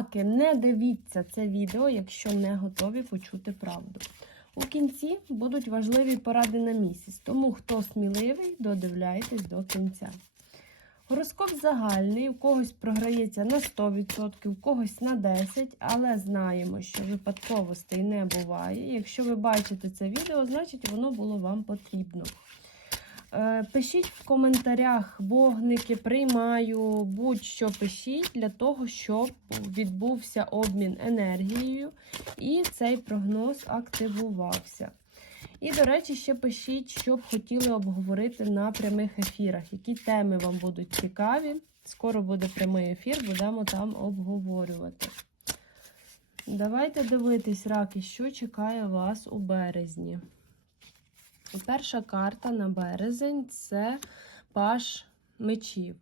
раки, не дивіться це відео, якщо не готові почути правду. У кінці будуть важливі поради на місяць, тому хто сміливий, додивляйтесь до кінця. Гороскоп загальний, у когось програється на 100%, у когось на 10%, але знаємо, що випадковостей не буває. Якщо ви бачите це відео, значить воно було вам потрібно. Е, Пишіть в коментарях вогники, приймаю, будь-що пишіть для того, щоб відбувся обмін енергією і цей прогноз активувався. І, до речі, ще пишіть, що б хотіли обговорити на прямих ефірах, які теми вам будуть цікаві. Скоро буде прямий ефір, будемо там обговорювати. Давайте дивитись, раки, що чекає вас у березні. Перша карта на березень це паш мечів.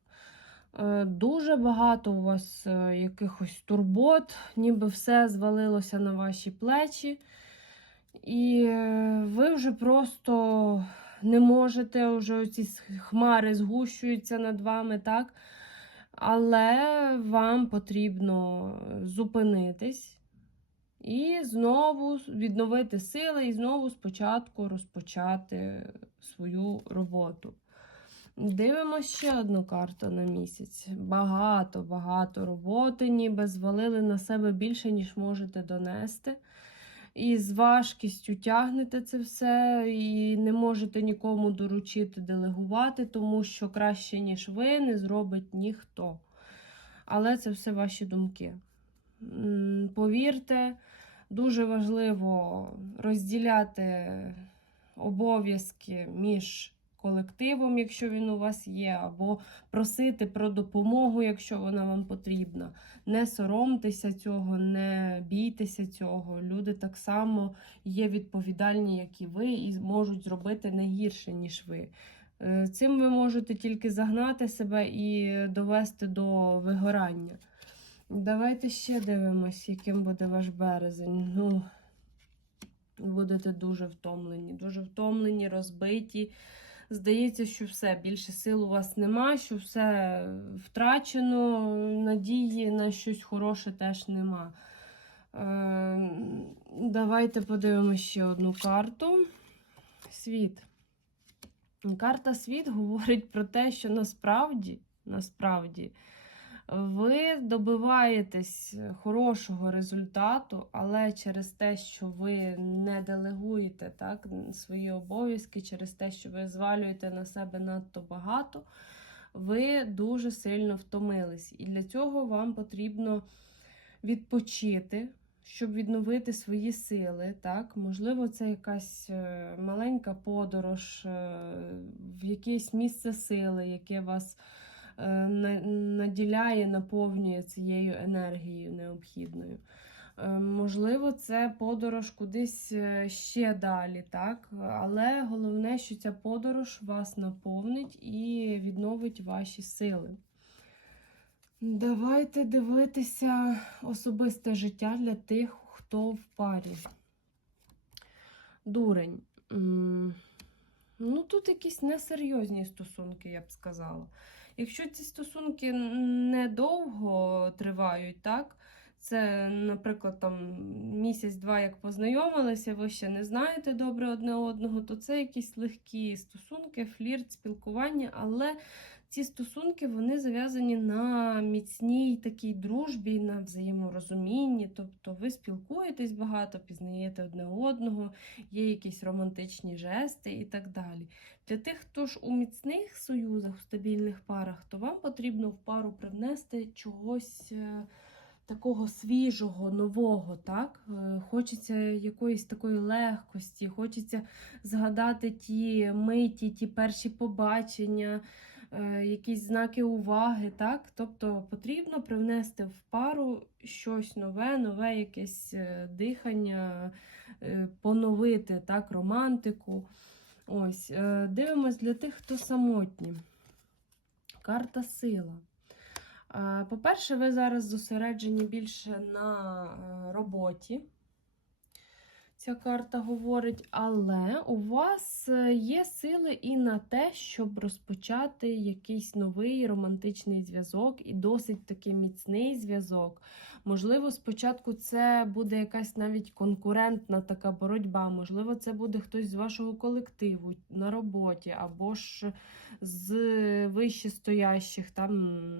Е, Дуже багато у вас е, якихось турбот, ніби все звалилося на ваші плечі. І е, ви вже просто не можете, вже ці хмари згущуються над вами, так? Але вам потрібно зупинитись і знову відновити сили, і знову спочатку розпочати свою роботу. Дивимося ще одну карту на місяць. Багато, багато роботи, ніби звалили на себе більше, ніж можете донести. І з важкістю тягнете це все, і не можете нікому доручити делегувати, тому що краще, ніж ви, не зробить ніхто. Але це все ваші думки. Повірте, дуже важливо розділяти обов'язки між колективом, якщо він у вас є, або просити про допомогу, якщо вона вам потрібна. Не соромтеся цього, не бійтеся цього. Люди так само є відповідальні, як і ви, і можуть зробити не гірше, ніж ви. Е, Цим ви можете тільки загнати себе і довести до вигорання. Давайте ще дивимось, яким буде ваш березень. Ну, будете дуже втомлені, дуже втомлені, розбиті. Здається, що все, більше сил у вас нема, що все втрачено, надії на щось хороше теж нема. Е, давайте подивимося ще одну карту. Світ. Карта світ говорить про те, що насправді, насправді ви добиваєтесь хорошого результату, але через те, що ви не делегуєте так, свої обов'язки, через те, що ви звалюєте на себе надто багато, ви дуже сильно втомились. І для цього вам потрібно відпочити. Щоб відновити свої сили, так, можливо, це якась е, маленька подорож е, в якесь місце сили, яке вас наділяє, наповнює цією енергією необхідною. Е, Можливо, це подорож кудись е, ще далі, так? але головне, що ця подорож вас наповнить і відновить ваші сили. Давайте дивитися особисте життя для тих, хто в парі. Дурень. Ну, тут якісь несерйозні стосунки, я б сказала. Якщо ці стосунки недовго тривають, так? Це, наприклад, там місяць-два, як познайомилися, ви ще не знаєте добре одне одного, то це якісь легкі стосунки, флірт, спілкування, але ці стосунки вони зав'язані на міцній такій дружбі, на взаєморозумінні. Тобто ви спілкуєтесь багато, пізнаєте одне одного, є якісь романтичні жести і так далі. Для тих, хто ж у міцних союзах, в стабільних парах, то вам потрібно в пару привнести чогось. е, Такого свіжого, нового, так? Е, Хочеться якоїсь такої легкості, хочеться згадати ті миті, ті перші побачення, якісь знаки уваги, так? Тобто потрібно привнести в пару щось нове, нове якесь е, дихання, е, поновити так, романтику. Ось, е, дивимось для тих, хто самотні. Карта сила. Е, По-перше, ви зараз зосереджені більше на е, роботі. Ця карта говорить, але у вас е, є сили і на те, щоб розпочати якийсь новий романтичний зв'язок, і досить таки міцний зв'язок. Можливо, спочатку це буде якась навіть конкурентна така боротьба, можливо, це буде хтось з вашого колективу на роботі, або ж з вищестоящих, там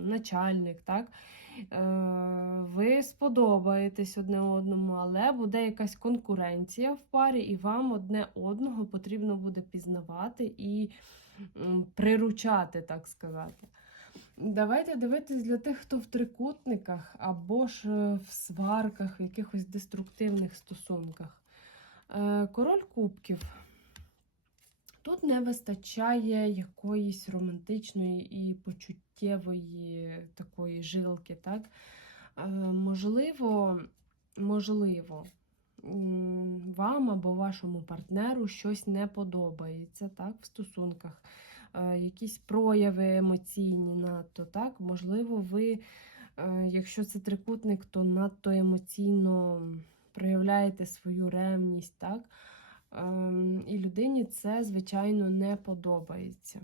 начальник. так? Е, ви сподобаєтесь одне одному, але буде якась конкуренція в парі, і вам одне одного потрібно буде пізнавати і приручати, так сказати. Давайте дивитись для тих, хто в трикутниках або ж е, в сварках, в якихось деструктивних стосунках. Е, Король кубків. Тут не вистачає якоїсь романтичної і почуттєвої такої жилки, так? Е, можливо, можливо, вам або вашому партнеру щось не подобається так, в стосунках, Е, якісь прояви емоційні надто, так? Можливо, ви, е, якщо це трикутник, то надто емоційно проявляєте свою ревність, так? Ем, І людині це, звичайно, не подобається.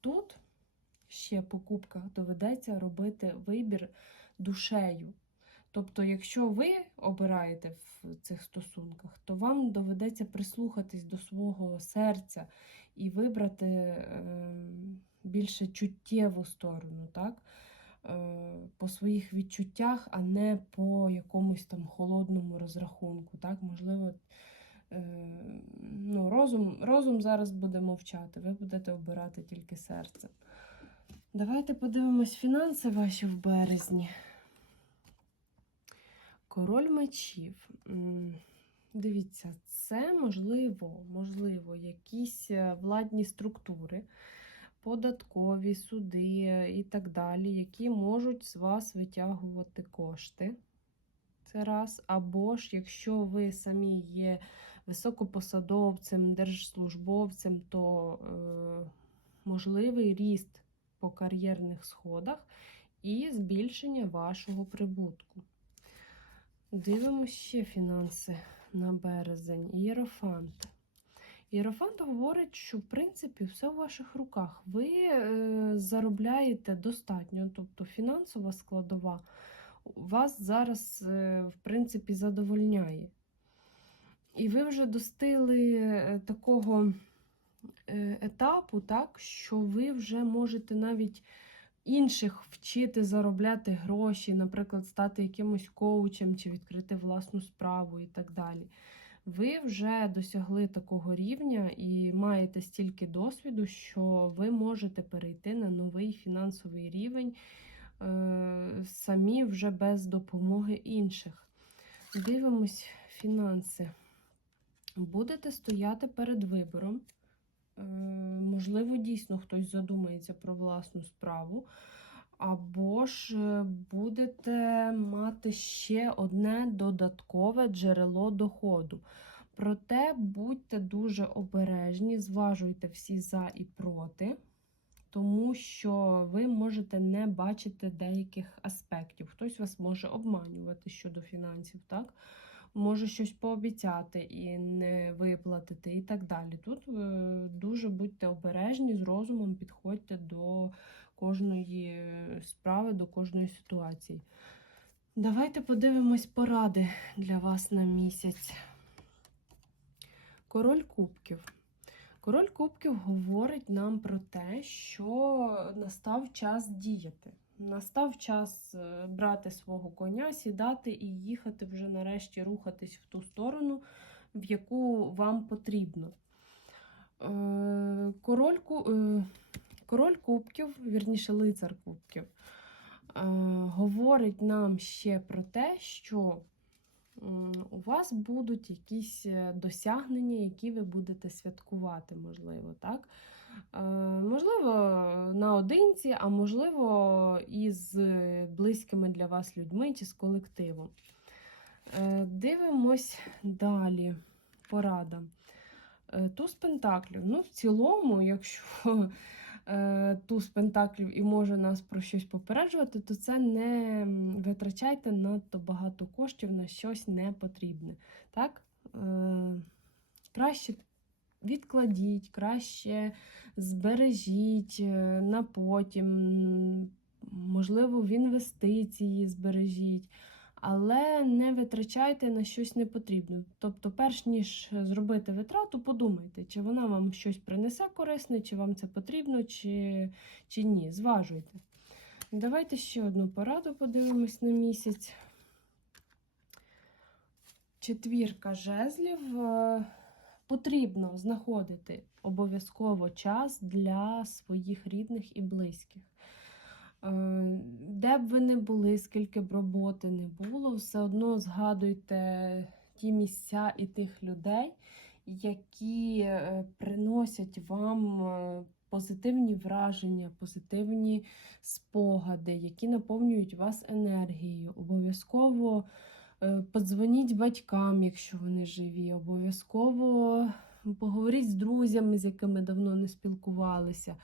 Тут ще по кубках доведеться робити вибір душею. Тобто, якщо ви обираєте в цих стосунках, то вам доведеться прислухатись до свого серця і вибрати ем, більше чуттєву сторону, так? Е, по своїх відчуттях, а не по якомусь там холодному розрахунку. Так? Можливо, е, ну, розум, розум зараз буде мовчати, ви будете обирати тільки серце. Давайте подивимось фінанси ваші в березні. Король мечів. Дивіться, це можливо, можливо, якісь е, владні структури, податкові суди е, і так далі, які можуть з вас витягувати кошти. Це раз. Або ж, якщо ви самі є високопосадовцем, держслужбовцем, то е, можливий ріст по кар'єрних сходах і збільшення вашого прибутку. Дивимося ще фінанси на березень. Єрофант. Єрофант говорить, що в принципі все в ваших руках. Ви е, заробляєте достатньо, тобто фінансова складова вас зараз, е, в принципі, задовольняє. І ви вже достигли е, такого етапу, так, що ви вже можете навіть інших вчити заробляти гроші, наприклад, стати якимось коучем чи відкрити власну справу і так далі. Ви вже досягли такого рівня і маєте стільки досвіду, що ви можете перейти на новий фінансовий рівень е, самі вже без допомоги інших. Дивимось фінанси. Будете стояти перед вибором. Можливо, дійсно хтось задумається про власну справу. Або ж е, будете мати ще одне додаткове джерело доходу. Проте будьте дуже обережні, зважуйте всі за і проти, тому що ви можете не бачити деяких аспектів. Хтось вас може обманювати щодо фінансів, так? Може щось пообіцяти і не виплатити, і так далі. Тут е, дуже будьте обережні, з розумом підходьте до кожної справи, до кожної ситуації. Давайте подивимось поради для вас на місяць. Король кубків. Король кубків говорить нам про те, що настав час діяти. Настав час е, брати свого коня, сідати і їхати вже нарешті рухатись в ту сторону, в яку вам потрібно. Е, Король, е, король кубків, вірніше, лицар кубків, говорить нам ще про те, що у вас будуть якісь досягнення, які ви будете святкувати, можливо, так? Е, Можливо, наодинці, а можливо, із близькими для вас людьми чи з колективом. Е, Дивимось далі. Порада. Е, Туз Пентаклів. Ну, в цілому, якщо туз Пентаклів і може нас про щось попереджувати, то це не витрачайте надто багато коштів на щось непотрібне. Так? Краще відкладіть, краще збережіть е, на потім, можливо, в інвестиції збережіть. Але не витрачайте на щось непотрібне. Тобто, перш ніж зробити витрату, подумайте, чи вона вам щось принесе корисне, чи вам це потрібно, чи, чи ні. Зважуйте. Давайте ще одну пораду подивимось на місяць. Четвірка жезлів. Потрібно знаходити обов'язково час для своїх рідних і близьких. Е, Де б ви не були, скільки б роботи не було, все одно згадуйте ті місця і тих людей, які е, приносять вам е, позитивні враження, позитивні спогади, які наповнюють вас енергією. Обов'язково подзвоніть батькам, якщо вони живі, обов'язково поговоріть з друзями, з якими давно не спілкувалися.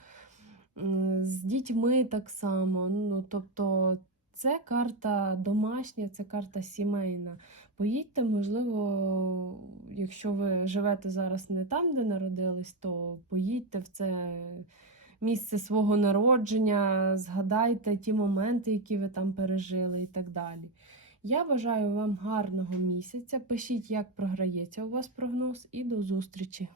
З дітьми так само. Ну, тобто, це карта домашня, це карта сімейна. Поїдьте, можливо, якщо ви живете зараз не там, де народились, то поїдьте в це місце свого народження, згадайте ті моменти, які ви там пережили, і так далі. Я бажаю вам гарного місяця. Пишіть, як програється у вас прогноз, і до зустрічі!